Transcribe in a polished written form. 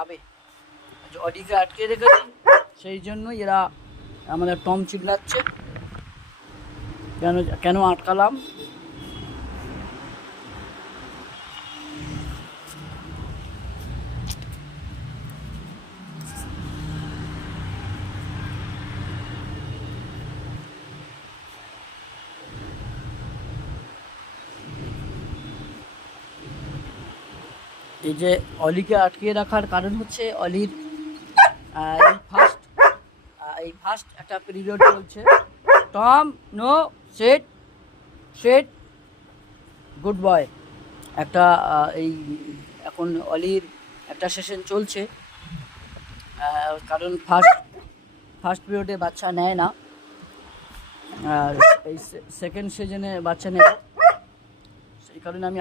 খাবে। অলিকে আটকে রেখেছি, সেই জন্য এরা আমাদের টম চিল্লাচ্ছে কেন কেন আটকালাম। এই যে অলিকে আটকিয়ে রাখার কারণ হচ্ছে অলির এই ফার্স্ট একটা পিরিয়ড চলছে। Tom no set set good boy. একটা এই এখন অলির একটা সেশন চলছে, কারণ ফার্স্ট পিরিয়ডে বাচ্চা নেয় না, আর এই সেকেন্ড সিজনে বাচ্চা নেবে, সেই কারণে আমি